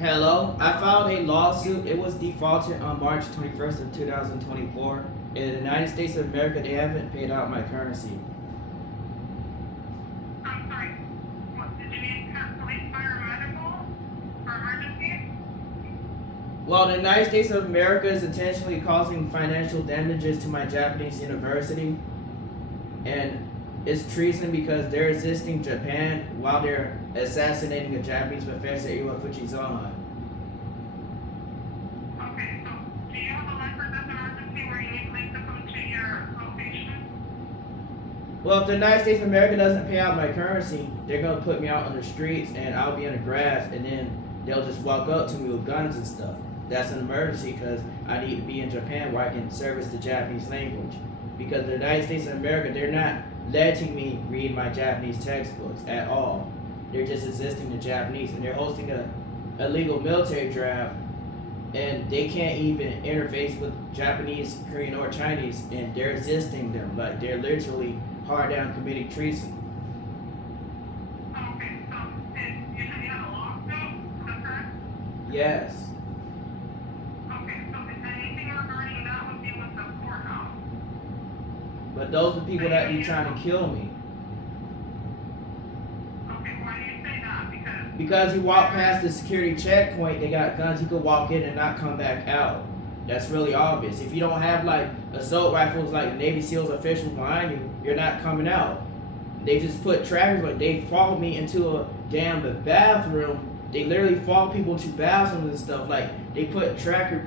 Hello, I filed a lawsuit. It was defaulted on March 21st of 2024. In the United States of America, they haven't paid out my currency. I'm sorry. What, did you need police, fire, medical, or emergency? Well, the United States of America is intentionally causing financial damages to my Japanese university. And it's treason because they're assisting Japan while they're assassinating a Japanese professor, Takahashi Minami. Okay, so do you have a letter that's emergency where you need police to come to your location? Well, if the United States of America doesn't pay out my currency, they're gonna put me out on the streets and I'll be in the grass, and then they'll just walk up to me with guns and stuff. That's an emergency because I need to be in Japan where I can service the Japanese language. Because the United States of America, they're not letting me read my Japanese textbooks at all. They're just assisting the Japanese, and they're hosting a illegal military draft, and they can't even interface with Japanese, Korean, or Chinese, and they're assisting them. Like, they're literally hard down committing treason. Okay, so you said you had a lawsuit, is that correct? Yes. Okay, so anything regarding that would be with the courthouse. But those are the people that be trying to kill me. Okay, why do you say that? Because he walked past the security checkpoint, they got guns, he could walk in and not come back out. That's really obvious. If you don't have like assault rifles like the Navy SEALs officials behind you, you're not coming out. They just put trackers, like they followed me into a damn bathroom. They literally follow people to bathrooms and stuff. Like they put tracker.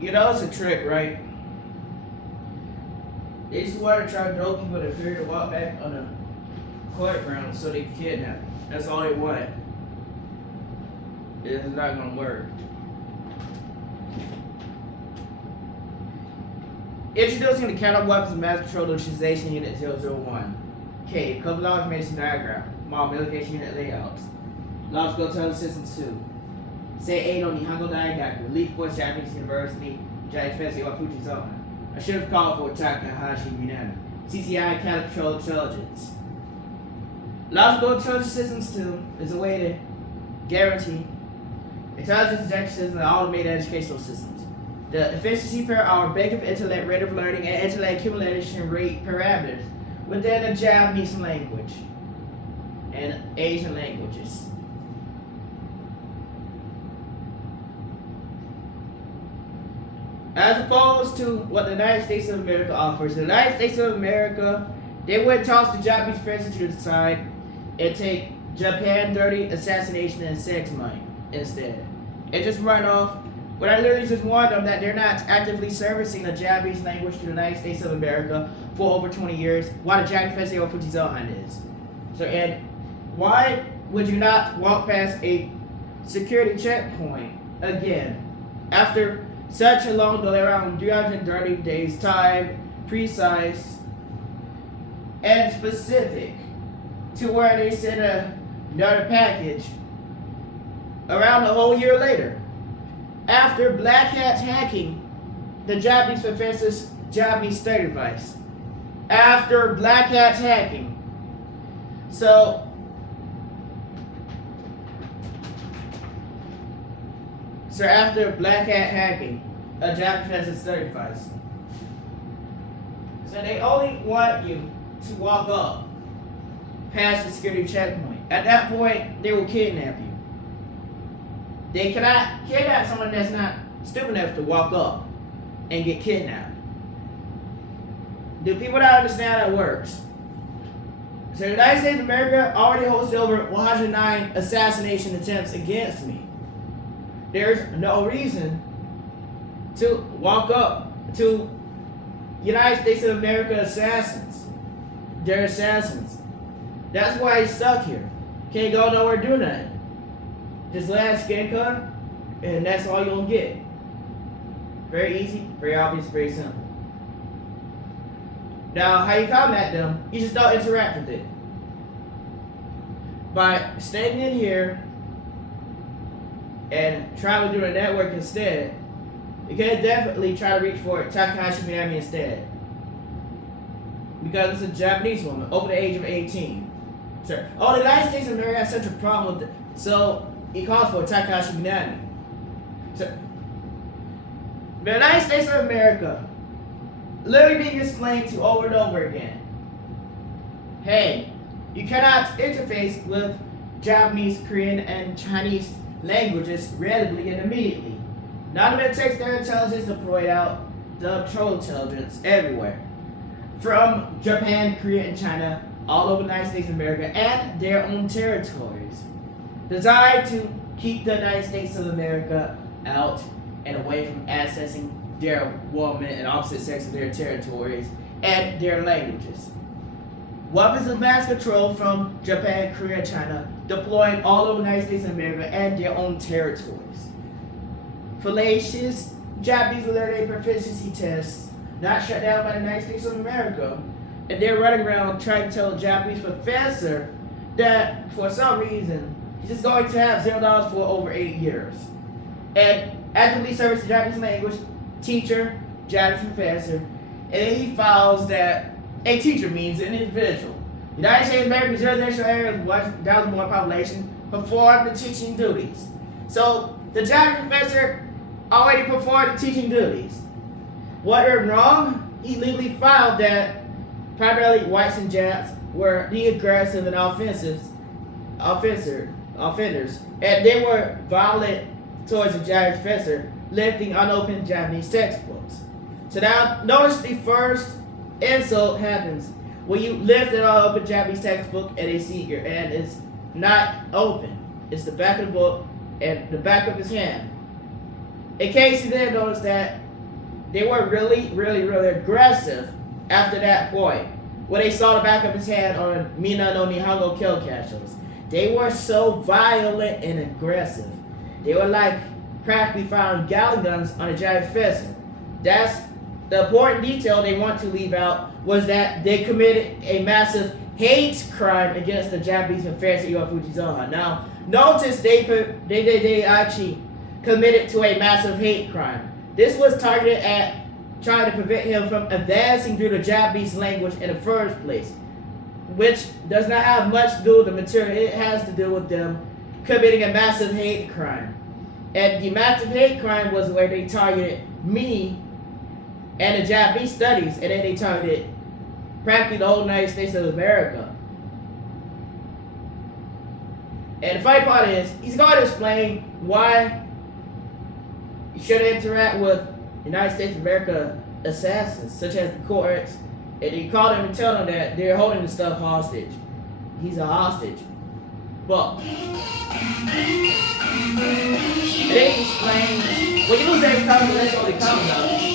You know, it's a trick, right? They just want to try to throw people to fear to walk back on the court ground so they can kidnap them. That's all they want. It's not going to work. Introducing the Counter Weapons Mass Patrol Utilization Unit 001. K. Cover law information diagram. Model Mitigation Unit layouts. Logical Intelligence Systems 2. Say 8 on Nihongo Daigaku, Elite Force Japanese University, Japanese Takahashi Minami. I should have called for Takahashi Minami. CCI Counter Control Intelligence. Logical Intelligence Systems 2 is a way to guarantee intelligence injection systems and automated educational systems. The efficiency per hour, bank of intellect, rate of learning, and intellect accumulation rate parameters within the Japanese language and Asian languages. As opposed to what the United States of America offers. The United States of America, they would toss the Japanese president to the side and take Japan dirty assassination and sex money instead. And just run off. But I literally just warned them that they're not actively servicing the Japanese language to the United States of America for over 20 years, while the Japanese president Fujizohan is. So, and why would you not walk past a security checkpoint again after such a long delay, around 330 days time, precise and specific, to where they sent another package around a whole year later, after black hats hacking the Japanese professor's Japanese study device. After black hats hacking. So after black hat hacking a Japanese professor's study device. So they only want you to walk up past the security checkpoint. At that point, they will kidnap you. They cannot kidnap someone that's not stupid enough to walk up and get kidnapped. Do people not understand how that works? So the United States of America already holds over 109 assassination attempts against me. There's no reason to walk up to United States of America assassins. They're assassins. That's why he's stuck here. Can't go nowhere, do nothing. Just last skin color, and that's all you'll get. Very easy, very obvious, very simple. Now, how you combat them, you just don't interact with it. By staying in here and traveling through the network instead, you can definitely try to reach for Takahashi Minami instead. Because it's a Japanese woman over the age of 18. Sure. Oh, the United States of America has such a problem with it. So he calls for Takahashi Minami. So, the United States of America literally being explained to over and over again. Hey, you cannot interface with Japanese, Korean, and Chinese languages readily and immediately. None of it takes their intelligence to deploy out the troll intelligence everywhere. From Japan, Korea, and China, all over the United States of America, and their own territories. Designed to keep the United States of America out and away from accessing their woman and opposite sex of their territories and their languages. Weapons of mass control from Japan, Korea, China, deployed all over the United States of America and their own territories. Fallacious Japanese literary proficiency tests not shut down by the United States of America, and they're running around trying to tell a Japanese professor that for some reason he's just going to have $0 for over 8 years. And actively serves the Japanese language teacher, Japanese professor, and then he files that a teacher means an individual. The United States of America's residential area with 1,000 more population perform the teaching duties. So the Japanese professor already performed the teaching duties. What went wrong? He legally filed that primarily whites and Japs were the aggressive and offenders, and they were violent towards the Japanese professor, lifting unopened Japanese textbooks. So now, notice the first insult happens when you lift an unopened Japanese textbook and they see your hand is not open. It's the back of the book and the back of his hand. In case you didn't notice that, they were really aggressive after that point. When they saw the back of his hand on Mina no Nihongo Kyokashos. They were so violent and aggressive. They were like practically firing Gatling guns on a Japanese professor. That's the important detail they want to leave out, was that they committed a massive hate crime against the Japanese professor Takahashi Minami. Now, notice they actually committed to a massive hate crime. This was targeted at trying to prevent him from advancing through the Japanese language in the first place, which does not have much to do with the material. It has to do with them committing a massive hate crime. And the massive hate crime was where they targeted me and the Japanese studies, and then they targeted practically the whole United States of America. And the funny part is, he's going to explain why you shouldn't interact with United States of America assassins, such as the courts, and you call them and tell them that they're holding the stuff hostage. He's a hostage. But it ain't explained. When you lose every comment, that's all they comment on.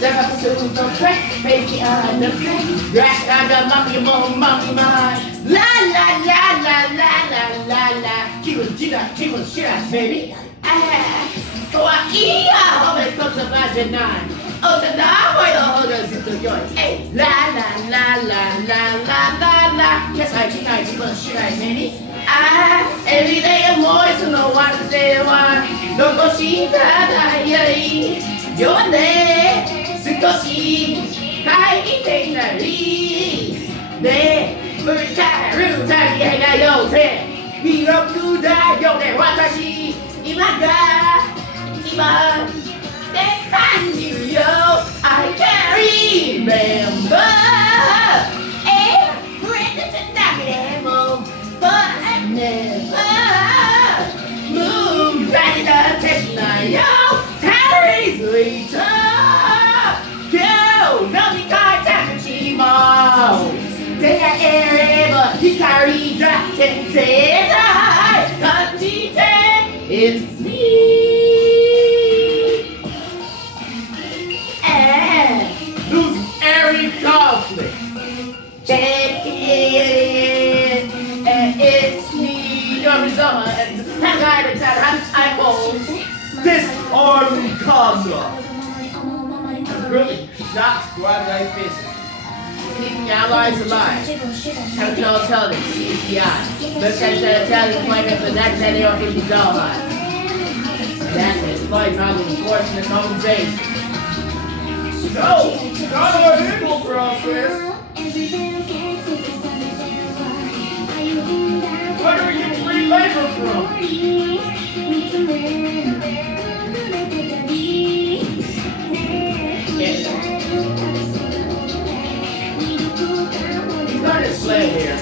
Step up to the track, baby, on the track. Rash, I got monkey, monkey, mind. La la la la la la la la. Keep on shit, baby. So I eat all the cups of my oh, the now, the sister yours. Hey, la la la la la la la la. Yes, I keep on shit, baby. Every day I'm always to know what to say, why. Don't go see that, your name. 少し書いていたりね振り返るだけがよって魅力だよね私今が一番って感じるよ I can't remember everything だけでも But I never move だけだってしないよ Calories later飲み会着地も出会えれば光だけ絶対感じて It's me and losing every conflict Check it and it's me You're Takahashi Minami and Takahashi disarmed conduct. Really shocked squad like this. Keeping allies alive. Telltale Television, CCI. Let's get the Italian plaintiff for that video in the Dollar. That is like not unfortunate compensation. No! Not our legal process! Where do we get free labor from? He's not a slave here.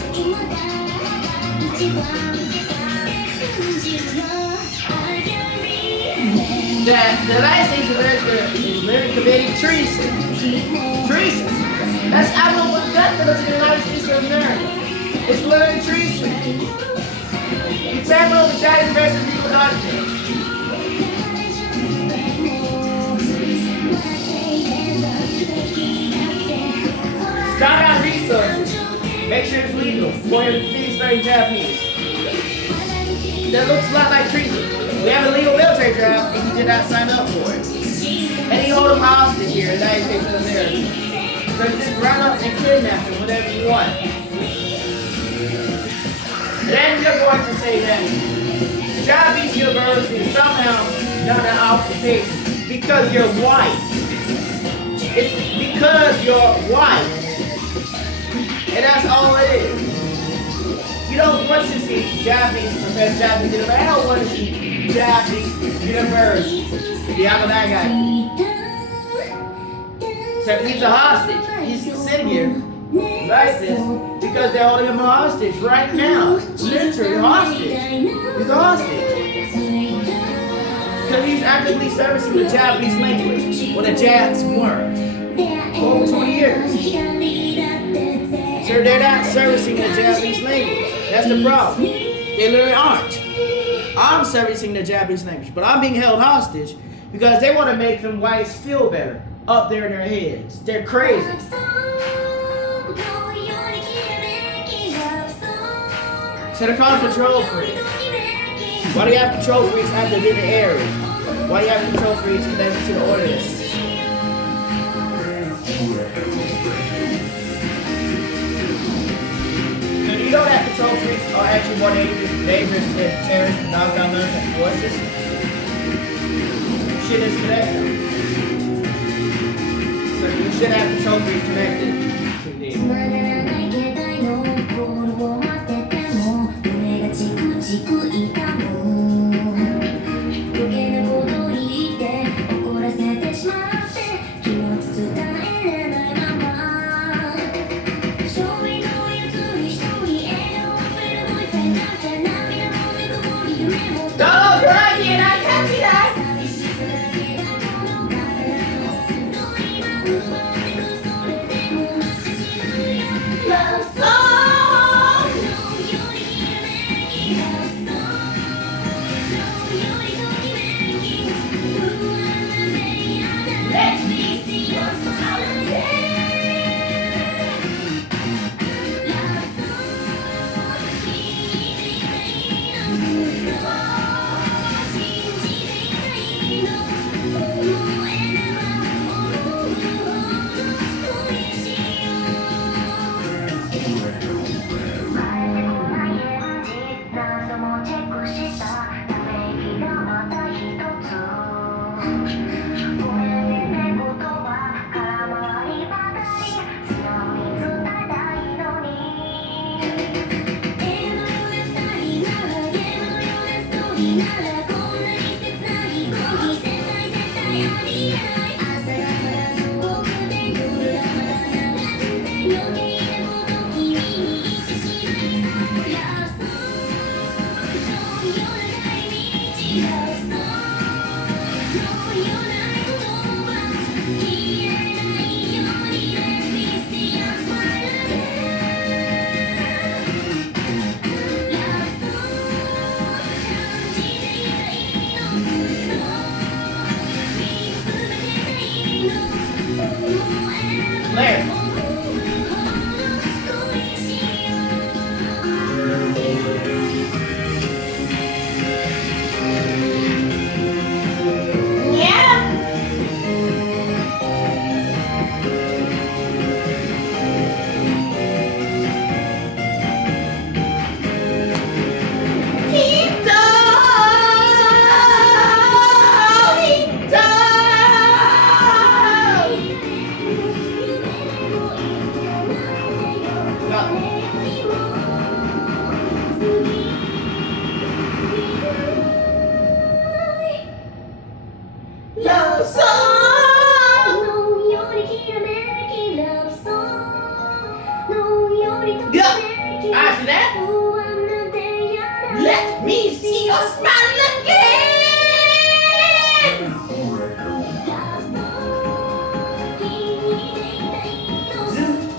The United States of America is literally committing treason. Treason. That's admirable for death penalty in the United States of America. It's literally treason. It's admirable for Chinese versus people documents. Start out resources. Make sure it's legal. For your things studying Japanese. That looks a lot like treason. We have a legal military draft and you did not sign up for it. And you hold him hostage here in the United States of America. So just run up and kidnap him, whatever you want. And then you're going to say that Japanese University is somehow done an occupation because you're white. It's because you're white. And that's all it is. You don't want to see Japanese professors, Japanese university. I don't want to see Japanese university. Yeah, I'm that guy. So he's a hostage. He's sitting here like this because they're holding him hostage right now. Literally hostage. He's a hostage. Because he's actively servicing the Japanese language when the Japs weren't. For over 20 years. So they're not servicing the Japanese language. That's the problem. They literally aren't. I'm servicing the Japanese language, but I'm being held hostage because they want to make them whites feel better up there in their heads. They're crazy. So they're called control freaks. Why do you have control freaks active in the area? Why do you have control freaks connected to the ordinance? You know that control freaks are actually more dangerous than terrorists and knockdown military forces? Shit is connected. So you should have control freaks connected to the smiling again!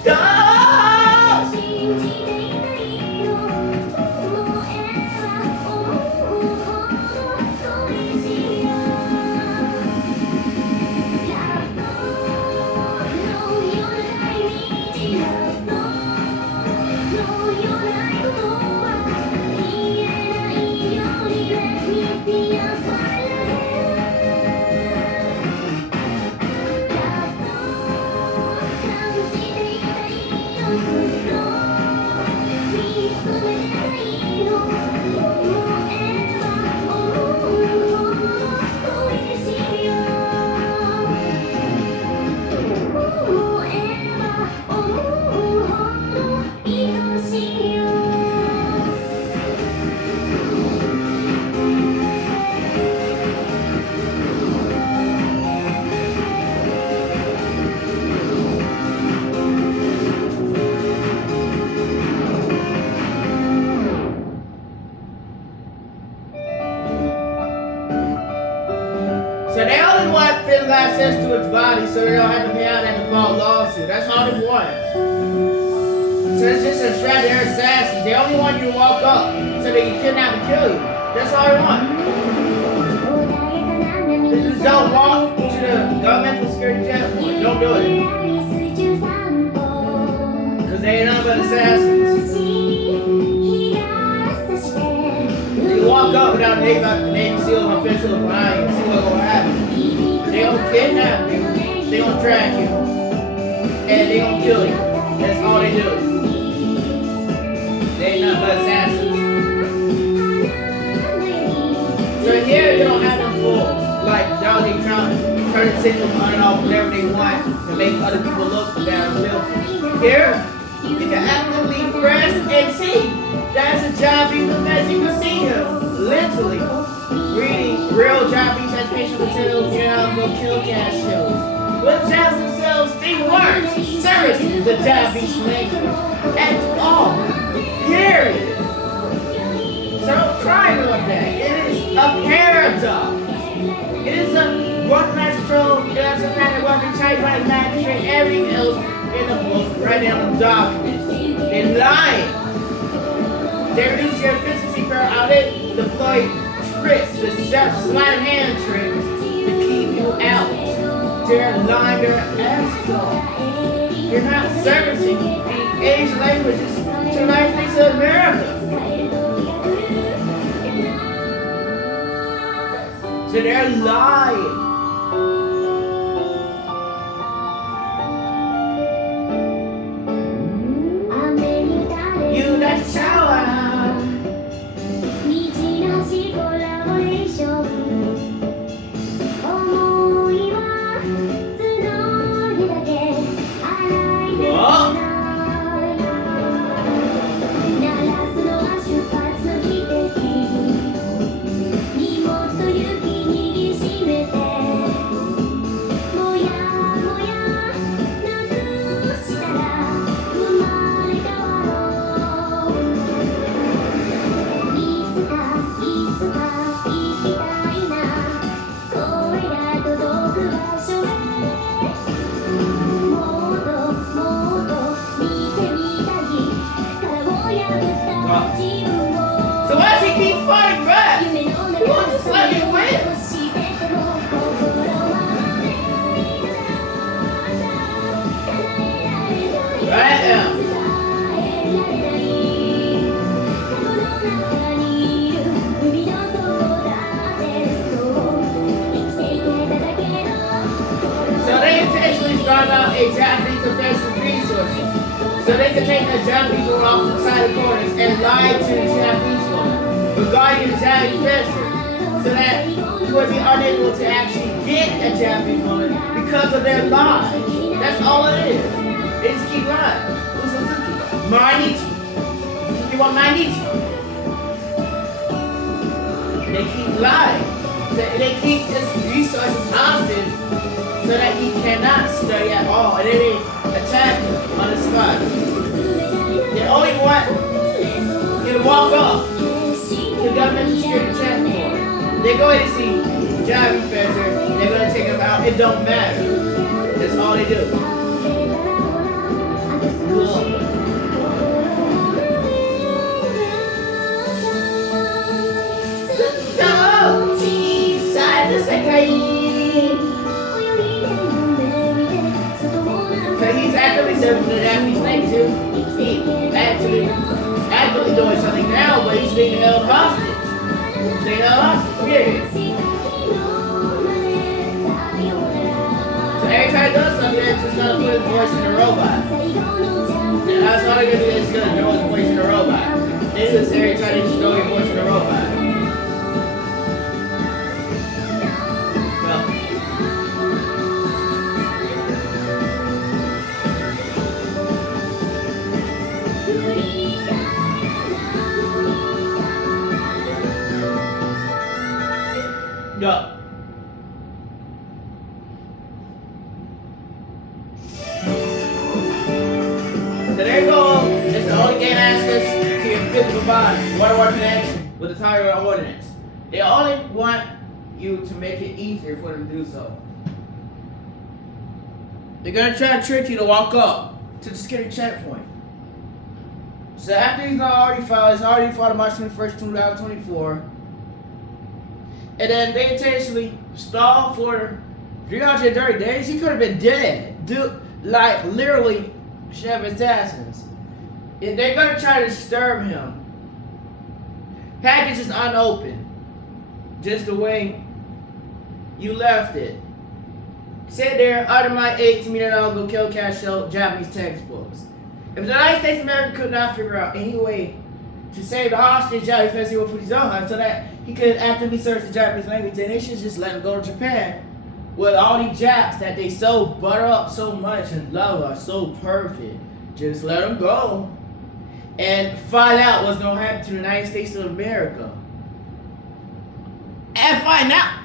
Stop! So they only want physical access to its body so they don't have to pay out that default lawsuit. That's all they want. So it's just a threat. They're assassins. They only want you to walk up so they can kidnap and kill you. That's all they want. They just don't walk to the governmental security checkpoint. Don't do it. Because they ain't nothing but assassins. You walk up without name, seal, and official behind you and see what's going to happen. They gonna kidnap you, they gonna track you, and they gonna kill you. That's all they do. They ain't nothing but assassins. So here you don't have them fools. Like Donald Trump turning signals on and off whatever they want to make other people look down filthy. Here, you can actively press and see. That's a Japanese as you can see him, literally reading real Japanese educational materials, go kill cash shows. But Japs themselves, they weren't servicing the Japanese language at all. Period. So don't try doing that. It is a paradox. It is a one natural, there's a kind of working Chinese like magistrate, everything else in the book, right down the documents. They're lying. They reduce your efficiency per outlet, deploy tricks, the sleight of hand tricks to keep you out. They're lying their ass off. You're not servicing the Asian languages to the United States of America. So they're lying. You that shower. So why does he keep fighting back? He wants to let me win. Right now. So they intentionally started out a Japanese offensive resources. So they could take the Japanese woman off the side of corners and lie to the Japanese woman regarding the Japanese vessel, so that you would be unable to actually get a Japanese woman because of their lies. That's all it is. They just keep lying. Who's Suzuki? Mainichi. You want Mainichi? They keep lying. They keep his resources hostage so that he cannot study at all, and then they attack him on the spot. They only want you to walk up to the government security check They go in and see Japanese professor, they're gonna take him out, it don't matter. That's all they do. Cause he's actively serving the Japanese thing too. He's actively doing something now, but he's being held hostage. Being held hostage, period. So every time he does something, it's just gonna put his voice in a robot. That's all they're gonna do, is gonna throw his voice in a robot. This is every time they just throw your voice in a robot. Go. So there you go. It's the only gain access to your physical body. Water connection with the tire ordinance. They only want you to make it easier for them to do so. They're gonna try to trick you to walk up to the security checkpoint. So after he's already filed on March 21st, 2024. And then they intentionally stalled for 330 days. He could have been dead. Dude, like literally, chef assassins. And they're gonna try to disturb him. Package is unopened. Just the way you left it. Sit there, under my 18 million go kill cash show Japanese textbooks. If the United States of America could not figure out any way to save the hostage Japanese festival for his own so that he could actively search the Japanese language, then they should just let him go to Japan with all these Japs that they so butter up so much and love are so perfect. Just let him go and find out what's gonna happen to the United States of America. And find out.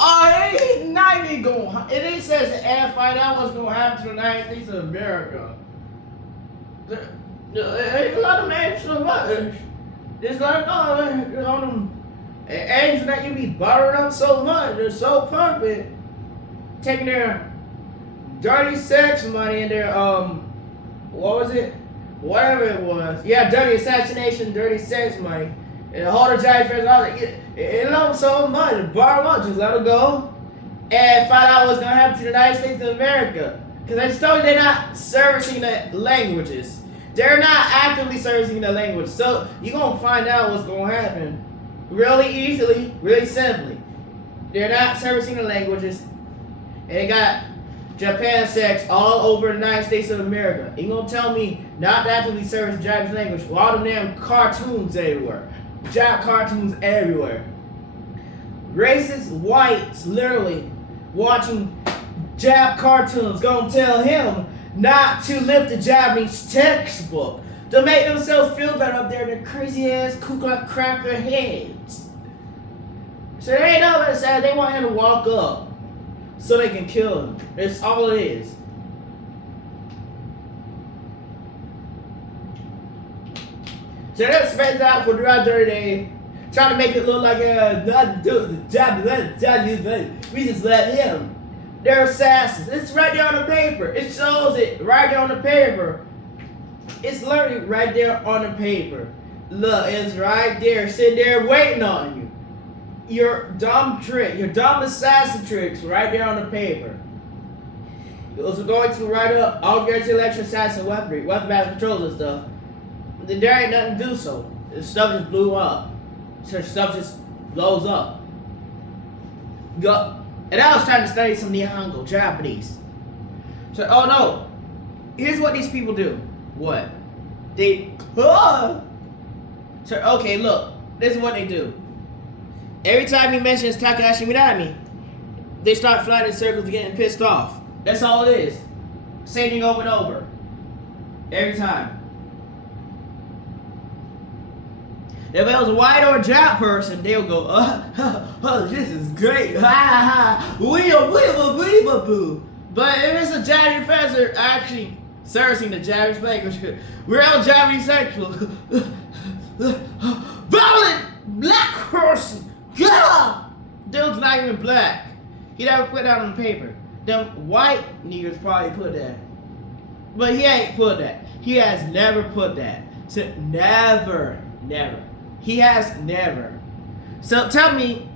It ain't not even gonna. It says and find out what's gonna happen to the United States of America. There's a lot of men so much. There's like on them eggs that you be buttering up so much. They're so perfect. Taking their dirty sex money and their what was it? Whatever it was. Yeah, dirty assassination, dirty sex money. And the whole giant friends, all that. It love them so much. Bar them up, just let them go. And find out what's gonna happen to the United States of America. Because I just told you they're not servicing the languages. They're not actively servicing the language. So you're gonna find out what's gonna happen really easily, really simply. They're not servicing the languages. And they got Japan sex all over the United States of America. You gonna tell me not to actively service the Japanese language with all them damn cartoons everywhere. Jap cartoons everywhere. Racist whites literally watching Jap cartoons gonna tell him not to lift the Japanese textbook to make themselves feel better up there in their crazy ass Ku Klux cracker heads. So they ain't nothing sad. They want him to walk up so they can kill him. That's all it is. So they're spread out for throughout 30 days, trying to make it look like not do the Japanese. We just let him. They're assassins. It's right there on the paper. It shows it right there on the paper. It's literally right there on the paper. Look, it's right there, sitting there waiting on you. Your dumb trick, your dumb assassin tricks right there on the paper. It was going to write up all of your intellectual assassin weaponry, weapon battle controls and stuff. But then there ain't nothing to do so. The stuff just blew up. So stuff just blows up. Go. And I was trying to study some Nihongo, Japanese. So, oh no. Here's what these people do. What? They, So, okay, look. This is what they do. Every time he mentions Takahashi Minami, they start flying in circles and getting pissed off. That's all it is. Same thing over and over. Every time. If it was a white or a Jap person, they'll go, this is great. Weeaboo. But if it's a Japanese professor actually servicing the Japanese language, we're all Japanese sexual. Violent black person. He never put that on the paper. Them white niggas probably put that. But he ain't put that. He has never put that. So never. He has never. So tell me,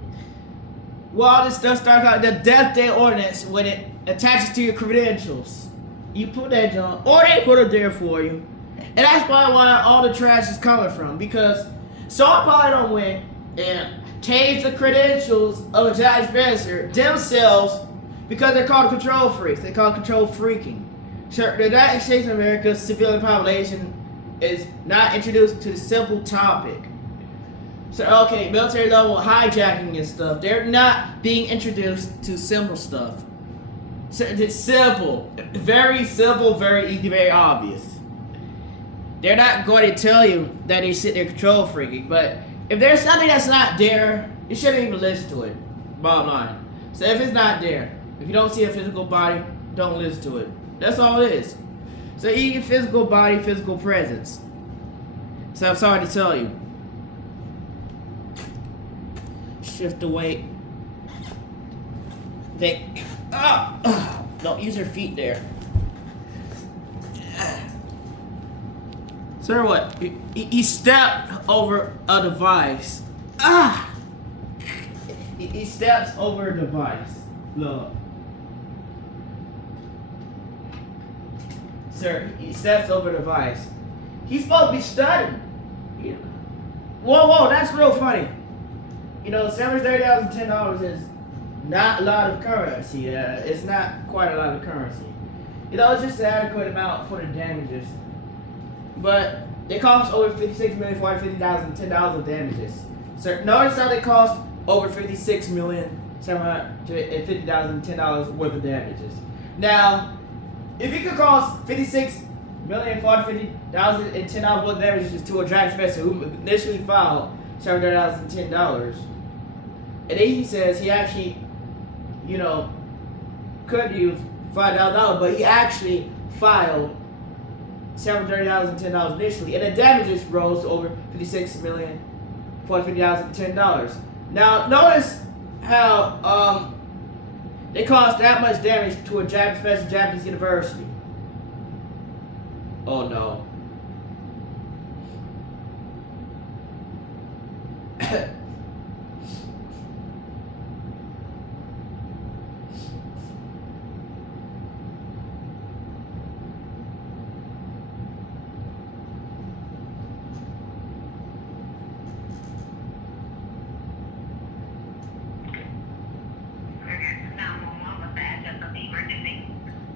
well, all this stuff starts out the death day ordinance when it attaches to your credentials. You put that on, or they put it there for you. And that's probably why all the trash is coming from. Because someone probably don't win and change the credentials of a giant dispenser themselves because they're called control freaks. They call control freaking. Sure, the United States of America's civilian population is not introduced to the simple topic. So, okay, military level hijacking and stuff, they're not being introduced to simple stuff. So it's simple, very easy, very obvious. They're not going to tell you that they sit there control freaking, but if there's something that's not there, you shouldn't even listen to it, bottom line. So if it's not there, if you don't see a physical body, don't listen to it. That's all it is. So you get physical body, physical presence. So I'm sorry to tell you. Shift the weight. Don't use your feet there. Sir, what? He stepped over a device. He steps over a device. Look. Sir, he steps over a device. He's supposed to be studying. Whoa, that's real funny. You know, $730,010 is not a lot of currency. It's not quite a lot of currency. You know, it's just an adequate amount for the damages. But they cost over $56,450,010 of damages. So notice how they cost over $56,750,010 worth of damages. Now, if you could cost $56,450,010 worth of damages to a giant investor who initially filed $730,010, and then he says he actually, you know, could use $5,000, but he actually filed $730,010 initially, and the damages rose to over $56,450,010. Now, notice how they caused that much damage to a Japanese university. Oh no.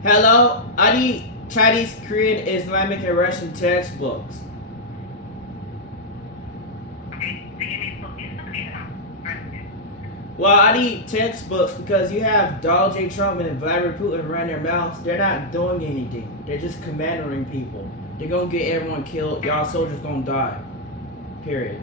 Hello, I need Chinese, Korean, Islamic, and Russian textbooks. Well, I need textbooks because you have Donald J. Trump and Vladimir Putin running their mouths. They're not doing anything. They're just commanding people. They're gonna get everyone killed. Y'all soldiers gonna die. Period.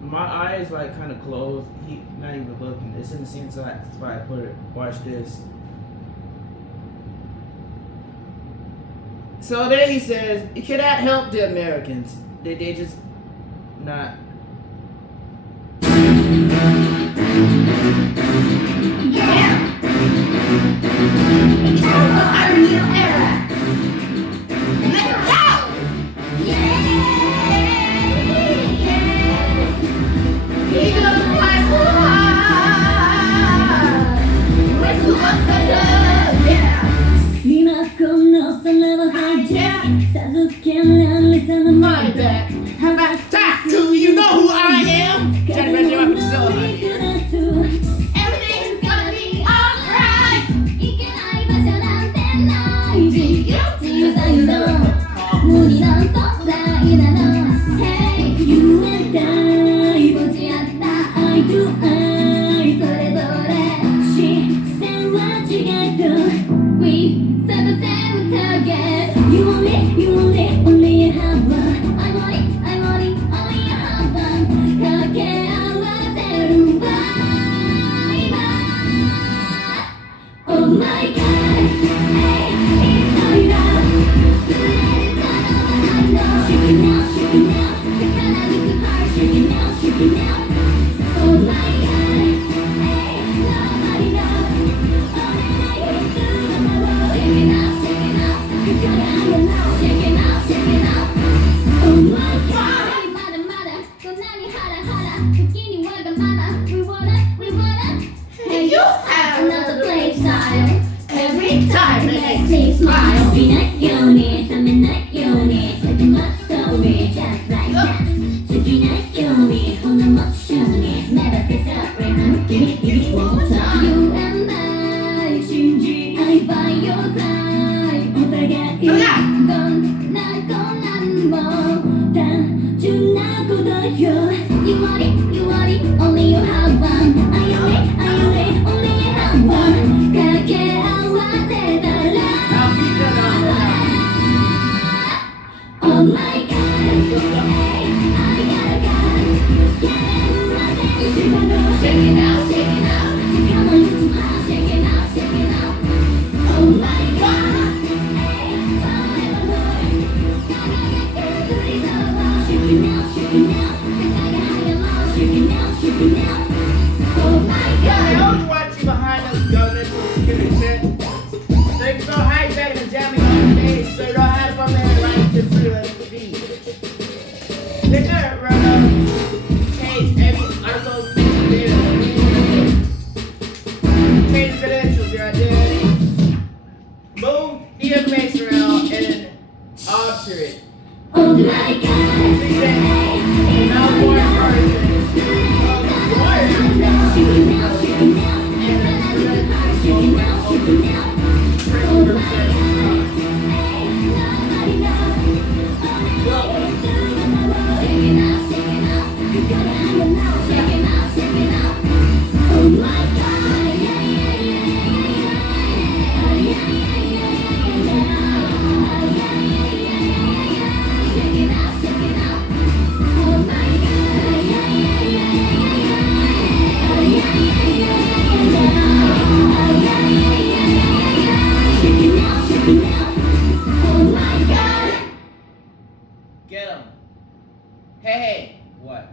My eyes like kind of closed. He not even looking. It's in the same side. That's why I put it. Watch this. So then he says, you cannot help the Americans. They just not. Yeah! It's our new era! Let's go! Yeah! We're gonna fight for hard! We're so much better! Yeah! 今この空をhijack 授けられたの my back How about that? Do you know who I am? Everything's gonna be alright いけない場所なんてない自由さよの無理な存在なの Hey you and I 持ち合った I to I それぞれ視線は違う We set the same target You want it, you want it Hey, you have another play style. Every time it makes me smile. Be not yoni, I'm not yoni. Such a much story, just like that. Such a not yoni, on a much shoni. Never say sorry, I'm giving water. You and I, Shinji, I by your side. 오다가 넌 뭐 단순한 거다요. You want it, only you have one. I own it, only you have one. 가게아와대달라. Oh my God, hey, I gotta go. Yeah, shake it out, come on, you too hot, shake it out. Oh my God, hey, forever boy. Shake it out. Oh my God. I always watch you behind us government security shit. So you can go hijack and jamming on the stage, so you don't have to come in and write the feed. They're gonna run up, change every article, change credentials, your identity, move the information around, and alter it. Oh my God. Hey, now more version. Get him. Hey, what?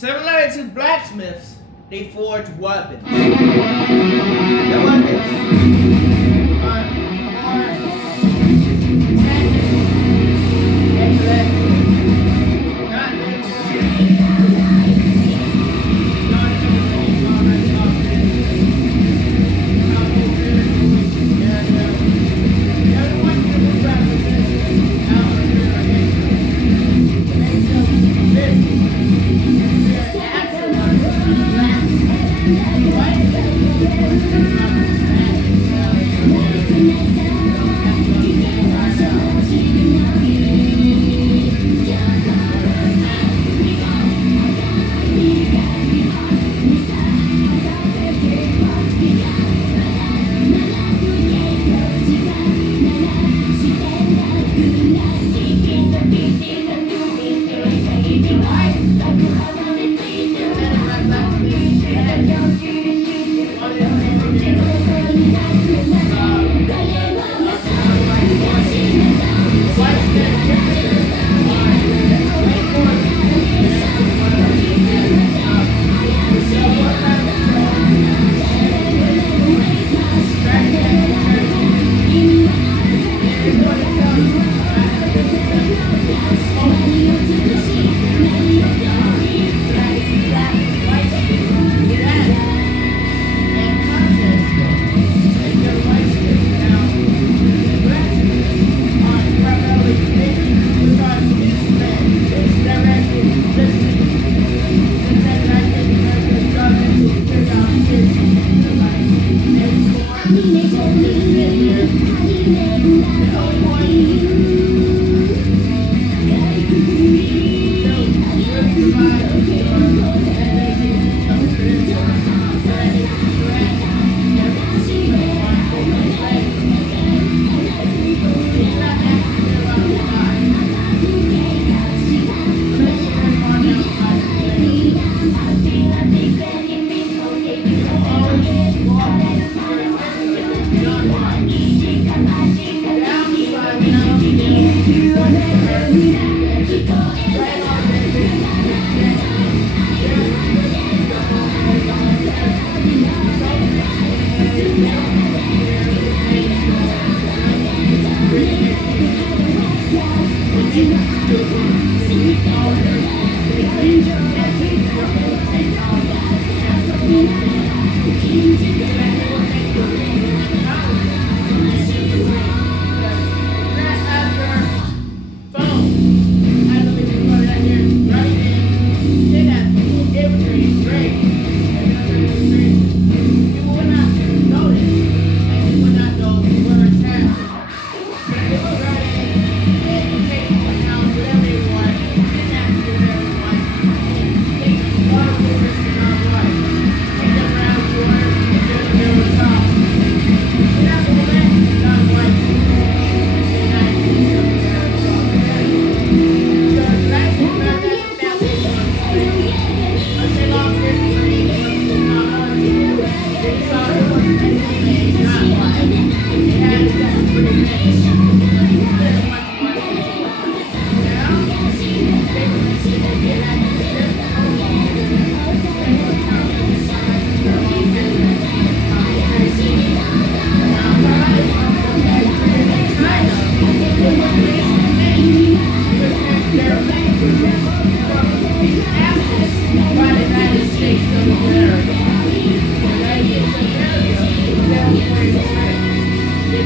Similar to blacksmiths, they forge weapons. The weapons are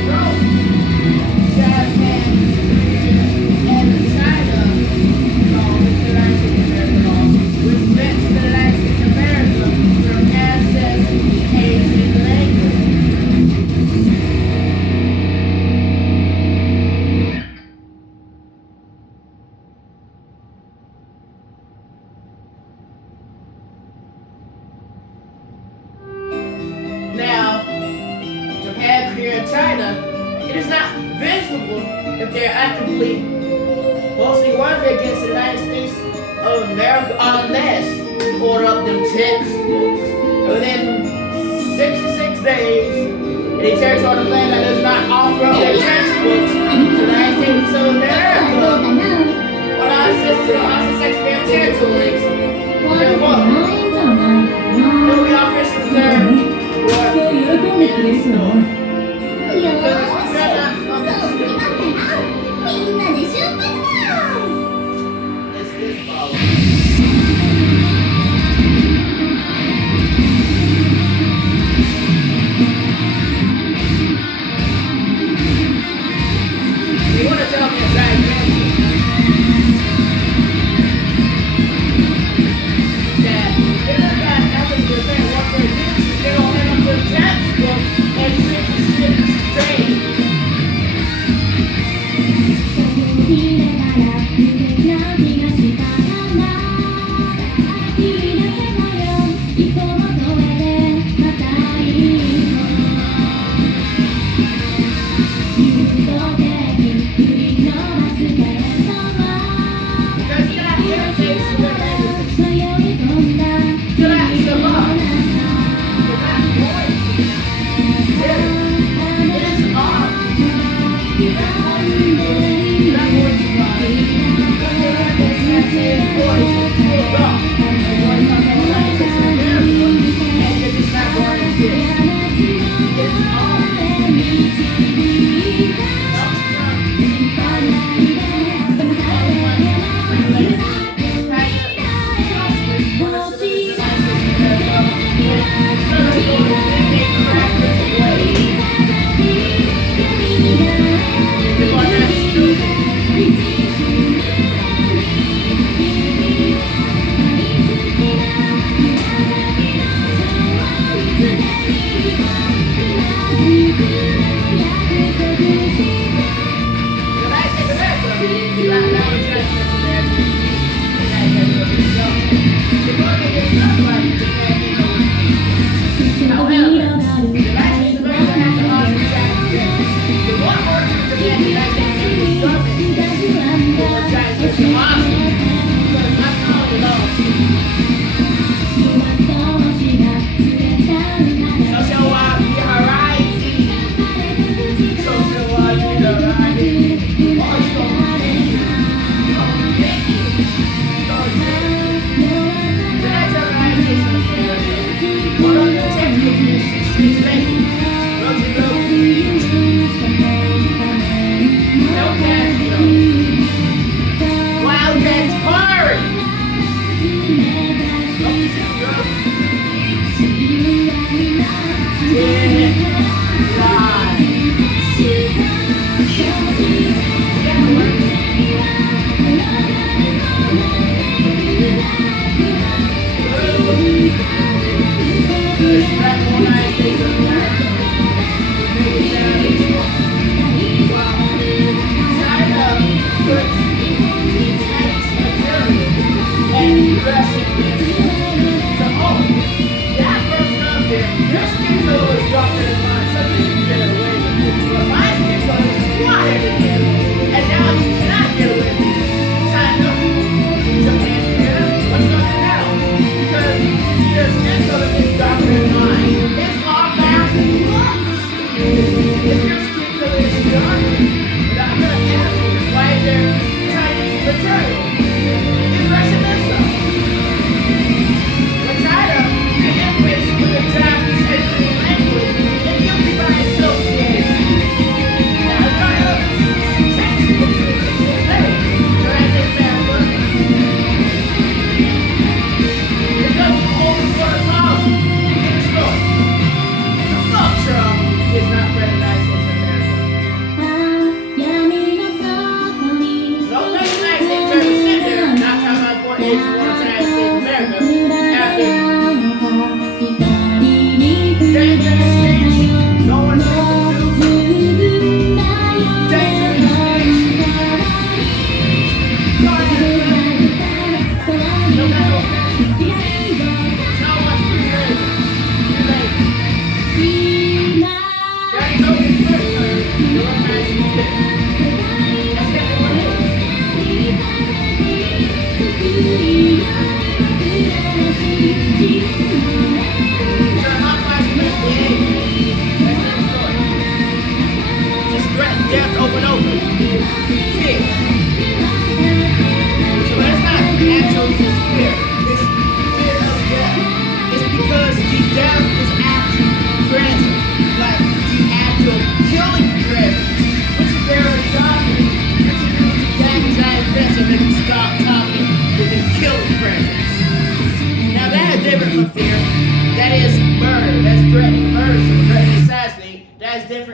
wrote Japan and China law, which the United States of America law, which meant the United States of America from access Asian language. Now, Japan, Korea, and China, it is not visible if they're actively posting warfare against the United States of America unless you order up them textbooks. And within 66 days, any territory on the land that does not offer up their textbooks to the United States of America or not access to the sex-bearing territories, then what? It will be officially served. 今日喜んでくれそうよーしそう決まったらみんなで出発だ It's this power. You want to tell me a bad that they're not having to defend warfare against you, they don't have a good textbook and 66 training.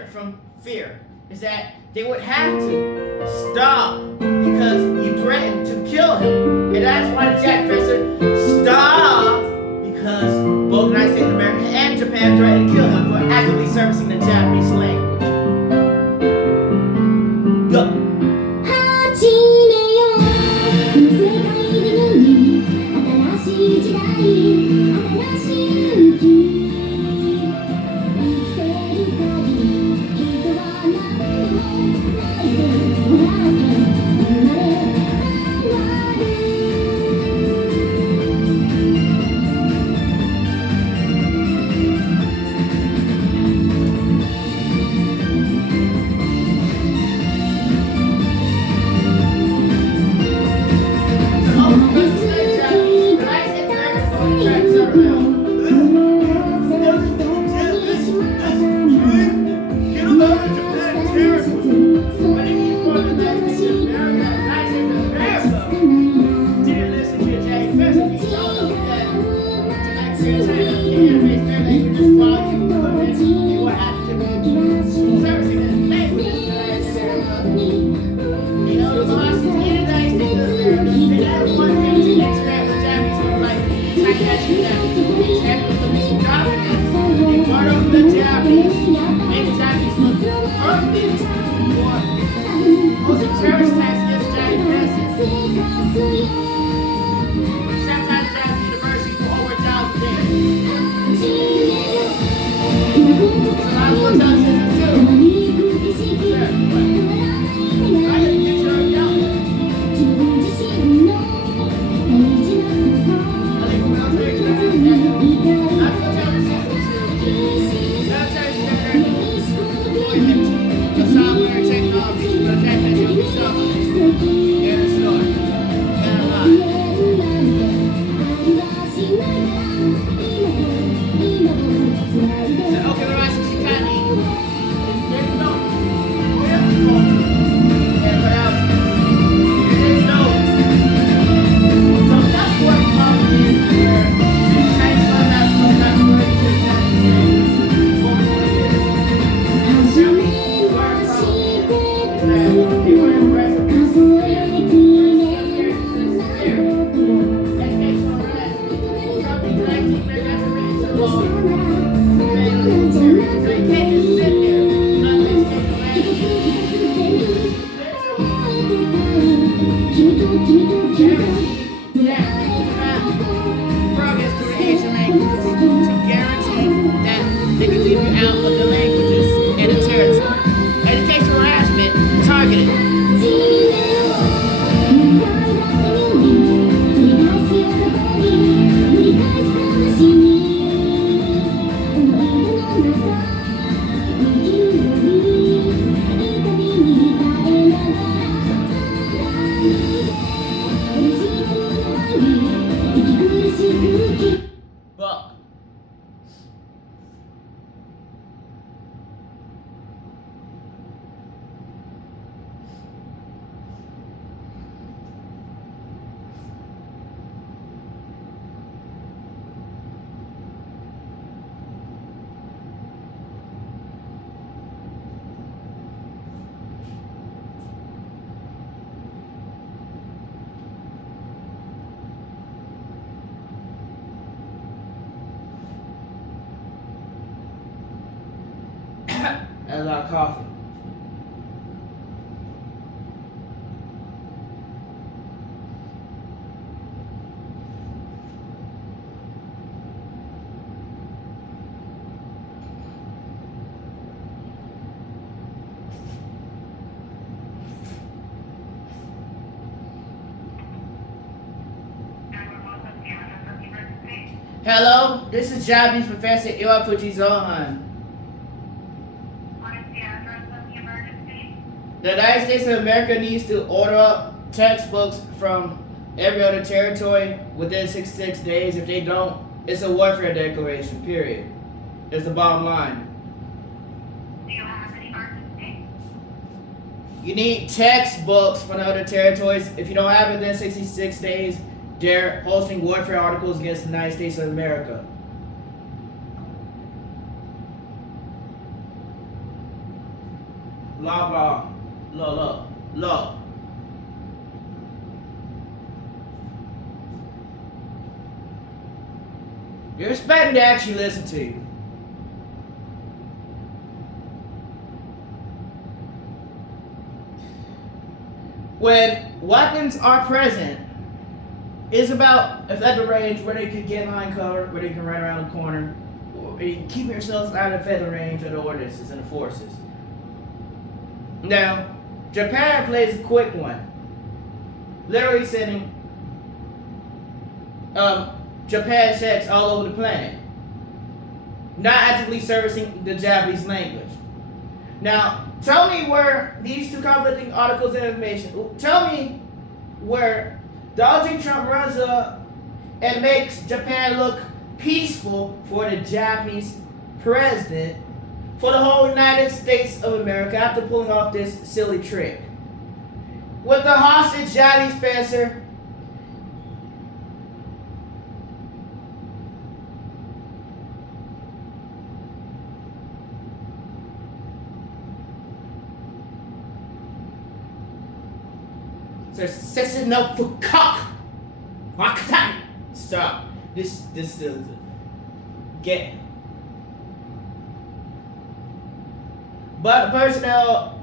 different from fear is that they would have to stop because you threatened to kill him. And that's why the Japanese professor stopped, because both the United States of America and Japan threatened to kill him for actively servicing the Japanese language. Go. 始めようこの世界でのみ新しい時代新しい勇気生きてる限り人は何もないで笑って生まれ変わる Buck. That's a lot of coffee. Hello, this is Japanese Professor Takahashi Minami. What is the address of the emergency? The United States of America needs to order up textbooks from every other territory within 66 days. If they don't, it's a warfare declaration, period. It's the bottom line. Do you have any emergency? You need textbooks from the other territories. If you don't have it within 66 days, they're hosting warfare articles against the United States of America. Law. You're expecting to actually listen to you. When weapons are present, it's about if at the range where they can get line cover, where they can run around the corner, or keep yourselves out of feather range of the ordinances and the forces. Now, Japan plays a quick one. Literally sending Japan checks all over the planet. Not actively servicing the Japanese language. Now, tell me where these two conflicting articles of information, tell me where Donald Trump runs up and makes Japan look peaceful for the Japanese president for the whole United States of America after pulling off this silly trick. With the hostage Johnny Spencer, says no for cock. Stop. This is get. But the personnel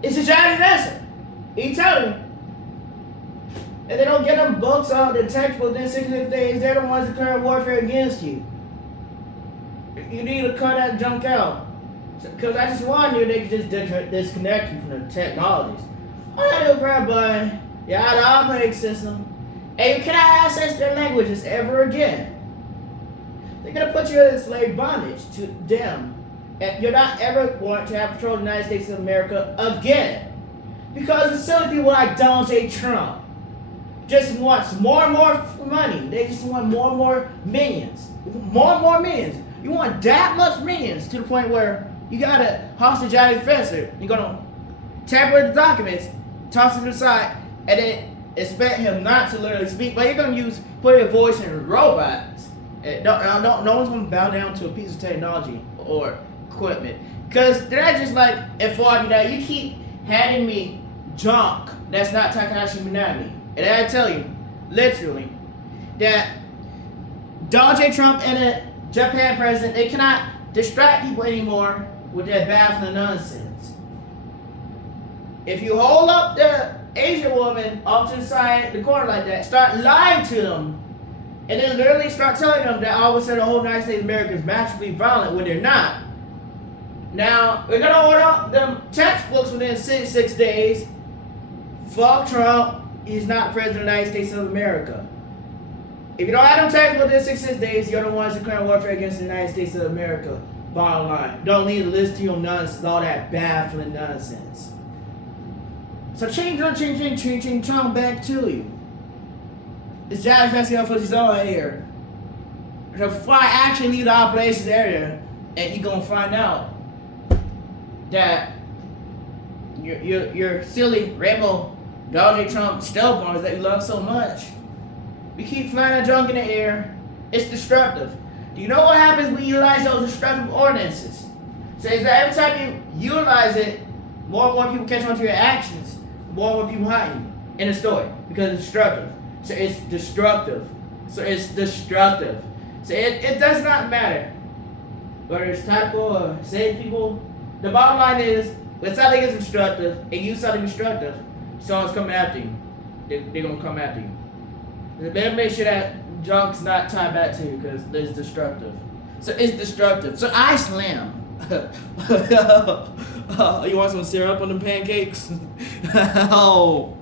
is a Johnny Spencer. He telling you. And they don't get them books out the textbook within 60 days. They're the ones declaring warfare against you. You need to cut that junk out. Because I just warned you, they can just disconnect you from the technologies. All you gotta do, grab button, you're out of the operating system, and you cannot access their languages ever again. They're gonna put you in slave bondage to them. And you're not ever going to have control of the United States of America again. Because the silly people like Donald J. Trump just wants more and more money. They just want more and more minions. More and more minions. You want that much minions to the point where you got a hostage Johnny Spencer. You're gonna tamper with the documents, toss it to the side, and then expect him not to literally speak. But you're gonna put your voice in robots. No one's gonna bow down to a piece of technology or equipment, because they're not just like informing you that you keep handing me junk that's not Takahashi Minami. And I tell you, literally, that Donald J. Trump and the Japan president, they cannot distract people anymore with their baffling nonsense. If you hold up the Asian woman off to the side, the corner like that, start lying to them, and then literally start telling them that all of a sudden the whole United States of America is massively violent when they're not. Now, we're gonna order them textbooks within 6 days. Fuck Trump. He's not president of the United States of America. If you don't have them textbooks within 6 days, you're the ones declaring warfare against the United States of America. Bottom line. Don't need to listen to your nonsense, all that baffling nonsense. So change Trump back to you. It's Johnny Spencer for his own here. So before I actually leave the operations area, and you're gonna find out that your silly rebel Donald J. Trump stealth bombers that you love so much. We keep flying that junk in the air. It's destructive. Do you know what happens when you utilize those destructive ordinances? So is that every time you utilize it, more and more people catch on to your actions, more and more people hide you in the story because it's destructive. So it's destructive. So it does not matter whether it's tactical or save people. The bottom line is, when something is destructive and you something destructive, someone's coming after you. They're gonna come after you. You better make sure that junk's not tied back to you because it's destructive. So it's destructive. So I slam. You want some syrup on them pancakes? Oh.